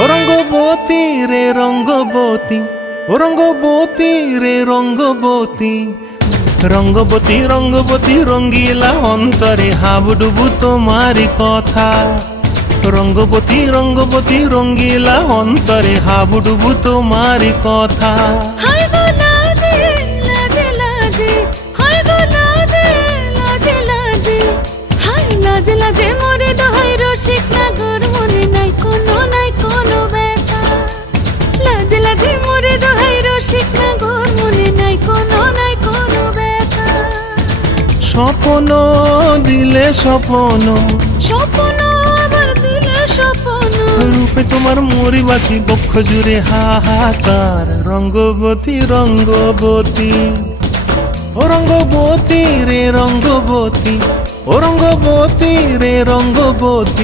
ও রঙ্গবতী রে রঙ্গবতী, ও রঙ্গবতী রে রঙ্গবতী, রঙ্গবতী রঙ্গবতী রঙ্গিলা অন্তরে হাবুডুবু তোমারি কথা। রঙ্গবতী রঙ্গবতী রঙ্গিলা অন্তরে হাবুডুবু তোমারি কথা। হায় গো লাজে লাজে লাজে, হায় গো লাজে লাজে লাজে, হায় লাজে লাজে মোরে দোহাই রসিক নাগর মনে নাই কোনো ব্যথা। লাজে লাজে মোরে দোহাই রসিক নাগর মনে নাই কোনো ব্যথা। স্বপ্ন দিলে স্বপ্ন, স্বপ্ন আবার দিলে স্বপ্ন, রূপে তোমার মরি বাঁচি বক্ষ জুড়ে হাহাকার। রঙ্গবতী রঙ্গবতী, ও রঙ্গবতী রে রঙ্গবতী, ও রঙ্গবতী রে রঙ্গবতী।